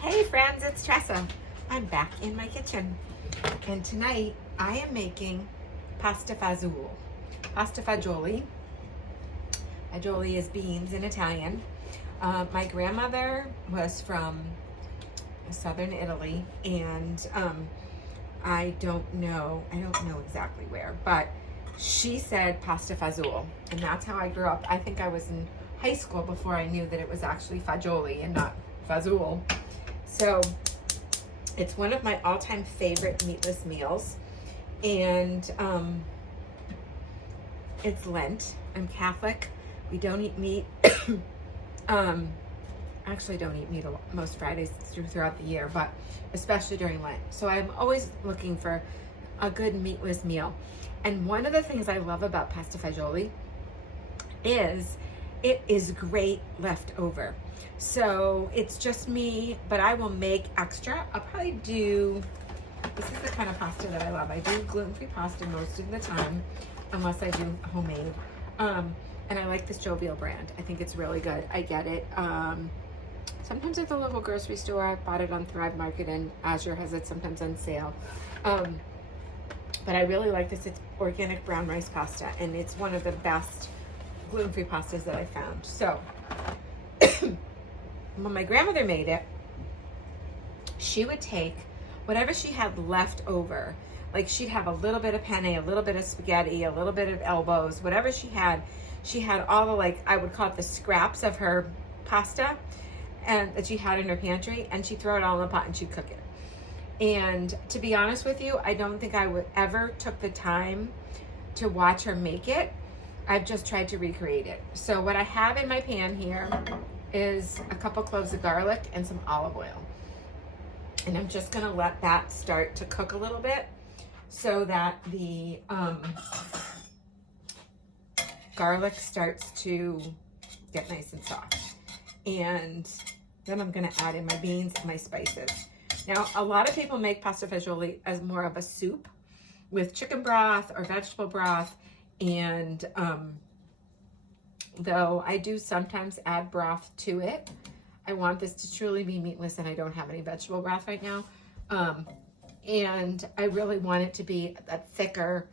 Hey friends, it's Tresa. I'm back in my kitchen, and tonight I am making pasta fagioli. Pasta fagioli. Fagioli is beans in Italian. My grandmother was from southern Italy, and I don't know exactly where, but she said pasta fagioli, and that's how I grew up. I think I was in high school before I knew that it was actually fagioli and not fagioli. So it's one of my all-time favorite meatless meals, and it's Lent. I'm Catholic. We don't eat meat. Actually don't eat meat most Fridays throughout the year, but especially during Lent. So I'm always looking for a good meatless meal. And one of the things I love about pasta fagioli is it is great leftover. So it's just me, but I will make extra. I'll probably do, this is the kind of pasta that I love. I do gluten-free pasta most of the time, unless I do homemade. And I like this Jovial brand. I think it's really good. I get it sometimes at the local grocery store. I bought it on Thrive Market, and Azure has it sometimes on sale. But I really like this. It's organic brown rice pasta, and it's one of the best gluten-free pastas that I found. So when my grandmother made it, she would take whatever she had left over. Like she'd have a little bit of penne, a little bit of spaghetti, a little bit of elbows, whatever she had all the, like, I would call it the scraps of her pasta, and that she had in her pantry, and she'd throw it all in the pot and she'd cook it. And to be honest with you, I don't think I would ever took the time to watch her make it. I've just tried to recreate it. So what I have in my pan here is a couple cloves of garlic and some olive oil. And I'm just gonna let that start to cook a little bit so that the garlic starts to get nice and soft. And then I'm gonna add in my beans and my spices. Now, a lot of people make pasta fagioli as more of a soup with chicken broth or vegetable broth, and though I do sometimes add broth to it. I want this to truly be meatless, and I don't have any vegetable broth right now. And I really want it to be a thicker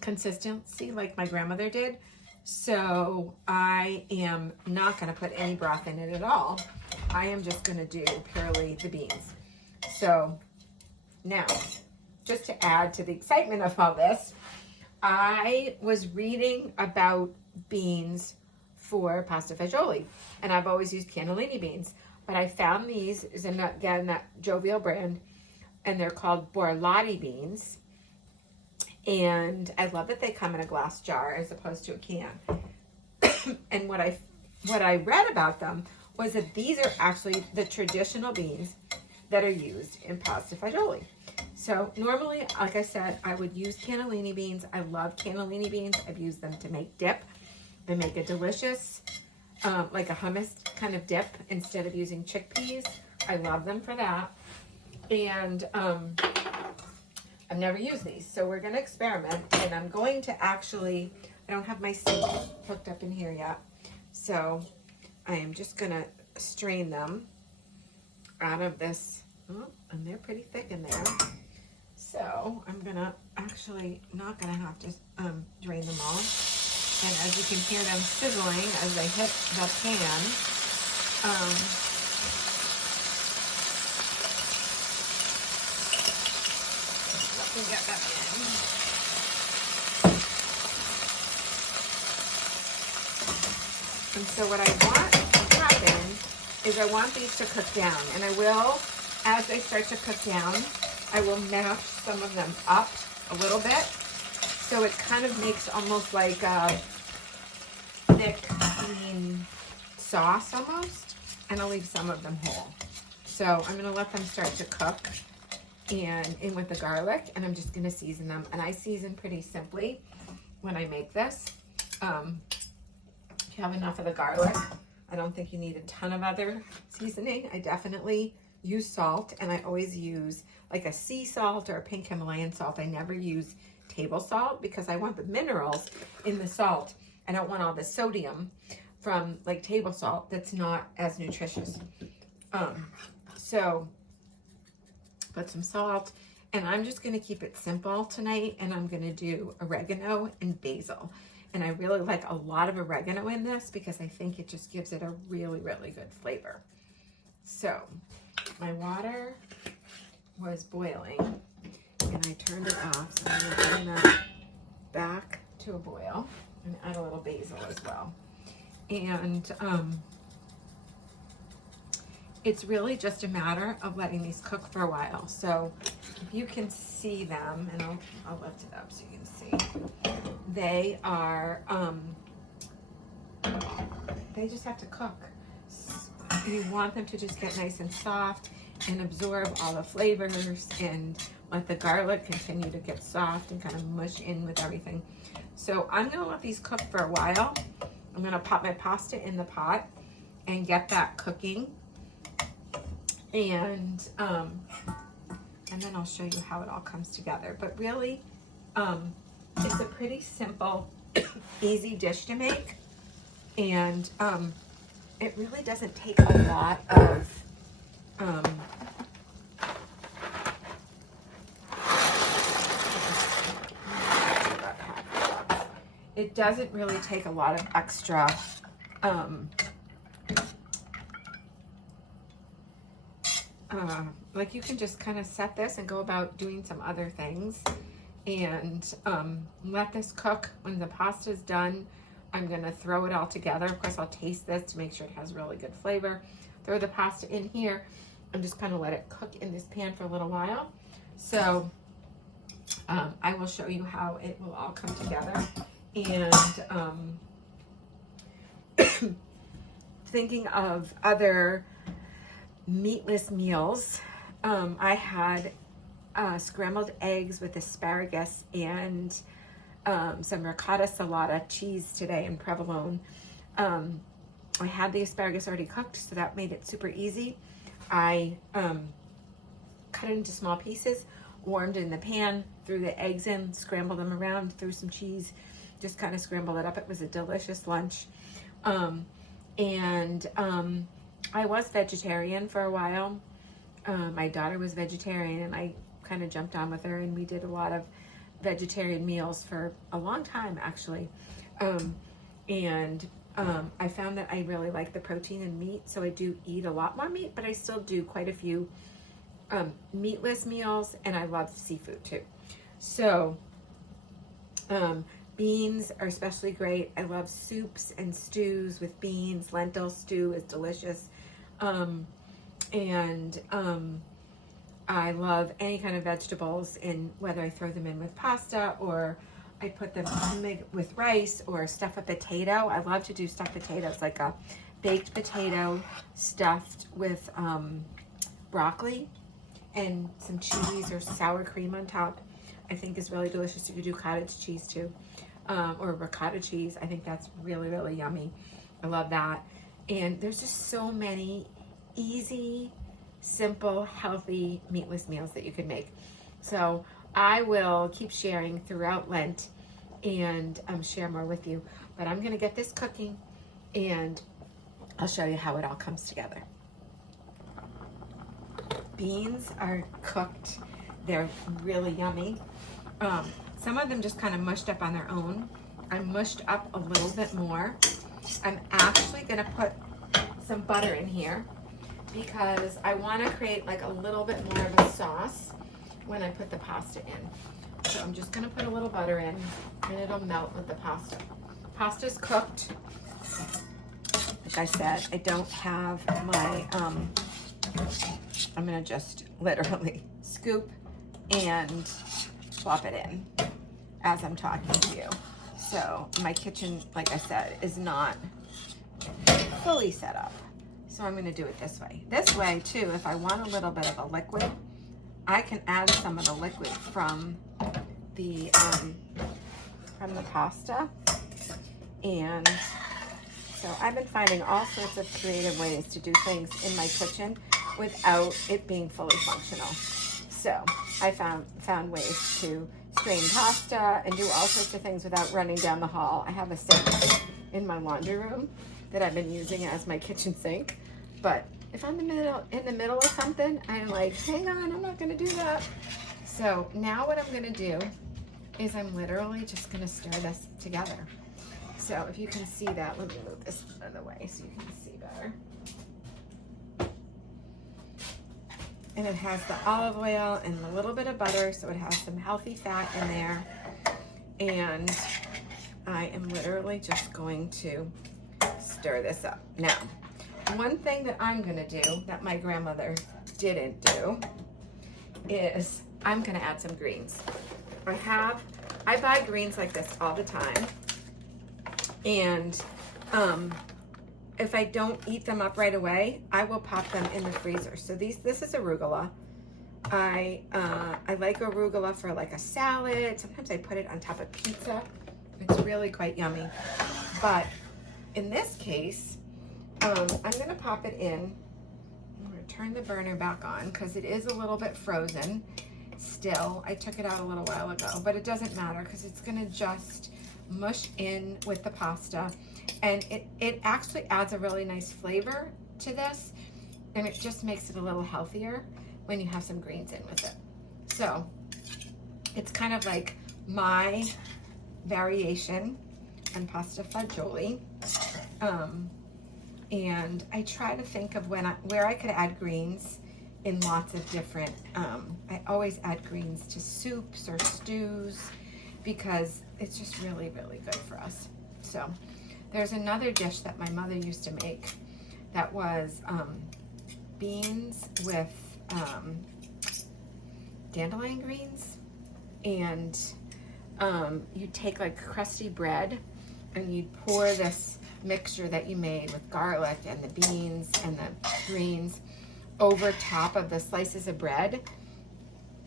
consistency like my grandmother did. So I am not going to put any broth in it at all. I am just going to do purely the beans. So now, just to add to the excitement of all this, I was reading about beans for pasta fagioli, and I've always used cannellini beans, but I found these is in that Jovial brand, and they're called borlotti beans. And I love that they come in a glass jar as opposed to a can. And what I read about them was that these are actually the traditional beans that are used in pasta fagioli. So normally, like I said, I would use cannellini beans. I love cannellini beans. I've used them to make dip. They make a delicious, like a hummus kind of dip instead of using chickpeas. I love them for that. And I've never used these, so we're gonna experiment, and I'm going to actually, I don't have my sink hooked up in here yet, so I am just gonna strain them out of this, and they're pretty thick in there, so I'm gonna actually not gonna have to drain them all, and as you can hear them sizzling as they hit the pan, get that in. And so what I want to happen is I want these to cook down, and I will, as they start to cook down, I will mash some of them up a little bit, so it kind of makes almost like a thick, clean sauce almost, and I'll leave some of them whole. So I'm gonna let them start to cook and in with the garlic, and I'm just gonna season them. And I season pretty simply when I make this. If you have enough of the garlic, I don't think you need a ton of other seasoning. I definitely use salt, and I always use like a sea salt or a pink Himalayan salt. I never use table salt because I want the minerals in the salt. I don't want all the sodium from like table salt that's not as nutritious. So put some salt, and I'm just gonna keep it simple tonight, and I'm gonna do oregano and basil. And I really like a lot of oregano in this because I think it just gives it a really, really good flavor. So my water was boiling and I turned it off. So I'm gonna bring that back to a boil and add a little basil as well. And it's really just a matter of letting these cook for a while. So if you can see them, and I'll lift it up so you can see, they are, they just have to cook. You want them to just get nice and soft and absorb all the flavors and let the garlic continue to get soft and kind of mush in with everything. So I'm gonna let these cook for a while. I'm gonna pop my pasta in the pot and get that cooking. And then I'll show you how it all comes together. But really, it's a pretty simple, easy dish to make. And it really doesn't take a lot of it doesn't really take a lot of extra like you can just kind of set this and go about doing some other things and let this cook. When the pasta's done, I'm gonna throw it all together. Of course, I'll taste this to make sure it has really good flavor. Throw the pasta in here and just kind of let it cook in this pan for a little while. So I will show you how it will all come together. And thinking of other meatless meals, I had scrambled eggs with asparagus and some ricotta salata cheese today and provolone. I had the asparagus already cooked, so that made it super easy. I cut it into small pieces, warmed it in the pan, threw the eggs in, scrambled them around, threw some cheese, just kind of scrambled it up. It was a delicious lunch. I was vegetarian for a while. My daughter was vegetarian and I kind of jumped on with her, and we did a lot of vegetarian meals for a long time actually. I found that I really like the protein in meat, so I do eat a lot more meat, but I still do quite a few meatless meals, and I love seafood too. So beans are especially great. I love soups and stews with beans. Lentil stew is delicious. I love any kind of vegetables, in whether I throw them in with pasta or I put them with rice or stuff a potato. I love to do stuffed potatoes, like a baked potato stuffed with broccoli and some cheese or sour cream on top. I think is really delicious. You could do cottage cheese too, or ricotta cheese. I think that's really, really yummy. I love that. And there's just so many easy, simple, healthy, meatless meals that you can make. So I will keep sharing throughout Lent and share more with you. But I'm gonna get this cooking and I'll show you how it all comes together. Beans are cooked. They're really yummy. Some of them just kind of mushed up on their own. I mushed up a little bit more. I'm actually gonna put some butter in here because I want to create like a little bit more of a sauce when I put the pasta in. So I'm just going to put a little butter in and it'll melt with the pasta. Pasta's cooked. Like I said, I don't have my, I'm going to just literally scoop and plop it in as I'm talking to you. So my kitchen, like I said, is not fully set up. So I'm going to do it this way. This way too, if I want a little bit of a liquid, I can add some of the liquid from the pasta. And so I've been finding all sorts of creative ways to do things in my kitchen without it being fully functional. So I found ways to strain pasta and do all sorts of things without running down the hall. I have a sink in my laundry room that I've been using as my kitchen sink, but if I'm in the middle of something, I'm like, hang on, I'm not gonna do that. So now what I'm gonna do is I'm literally just gonna stir this together. So if you can see that, let me move this out of the way so you can see better. And it has the olive oil and a little bit of butter, so it has some healthy fat in there. And I am literally just going to stir this up. Now, one thing that I'm gonna do that my grandmother didn't do is I'm gonna add some greens. I buy greens like this all the time. And if I don't eat them up right away, I will pop them in the freezer. So this is arugula. I like arugula for like a salad. Sometimes I put it on top of pizza. It's really quite yummy. But in this case, I'm gonna pop it in. I'm gonna turn the burner back on because it is a little bit frozen still. I took it out a little while ago, but it doesn't matter because it's gonna just mush in with the pasta. And it actually adds a really nice flavor to this, and it just makes it a little healthier when you have some greens in with it. So it's kind of like my variation on pasta fagioli. And I try to think of where I could add greens in lots of different, I always add greens to soups or stews because it's just really, really good for us. So there's another dish that my mother used to make that was beans with dandelion greens. And you take like crusty bread and you'd pour this mixture that you made with garlic and the beans and the greens over top of the slices of bread.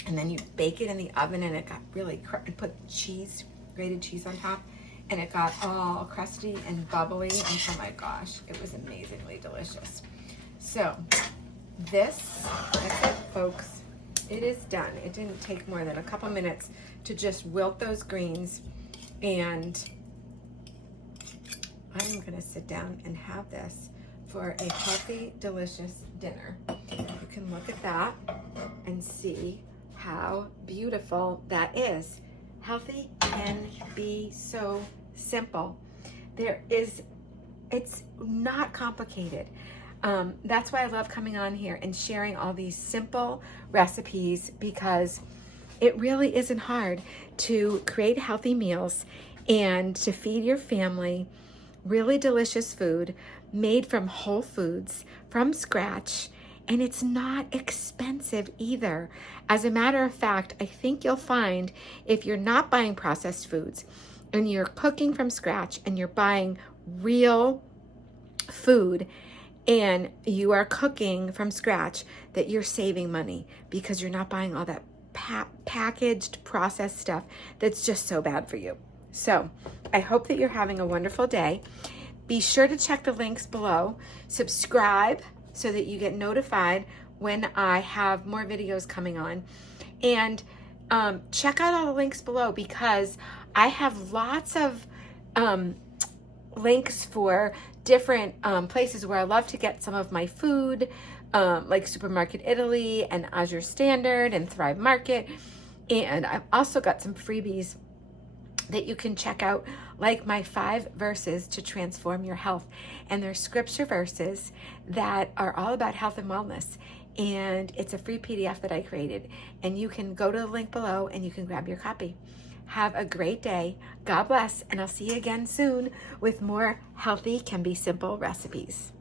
And then you bake it in the oven and it got really, you put cheese, grated cheese on top, and it got all crusty and bubbly, and oh my gosh, it was amazingly delicious. So that's it, folks. It is done. It didn't take more than a couple minutes to just wilt those greens, and I'm gonna sit down and have this for a healthy, delicious dinner. You can look at that and see how beautiful that is. Healthy can be so simple. It's not complicated. That's why I love coming on here and sharing all these simple recipes, because it really isn't hard to create healthy meals and to feed your family really delicious food made from whole foods, from scratch, and it's not expensive either. As a matter of fact, I think you'll find if you're not buying processed foods and you're cooking from scratch and you're buying real food and you are cooking from scratch, that you're saving money because you're not buying all that packaged processed stuff that's just so bad for you. So I hope that you're having a wonderful day. Be sure to check the links below. Subscribe so that you get notified when I have more videos coming on. And check out all the links below, because I have lots of links for different places where I love to get some of my food, like Supermarket Italy and Azure Standard and Thrive Market. And I've also got some freebies that you can check out, like my 5 verses to transform your health. And they're scripture verses that are all about health and wellness. And it's a free PDF that I created. And you can go to the link below and you can grab your copy. Have a great day. God bless. And I'll see you again soon with more healthy can be simple recipes.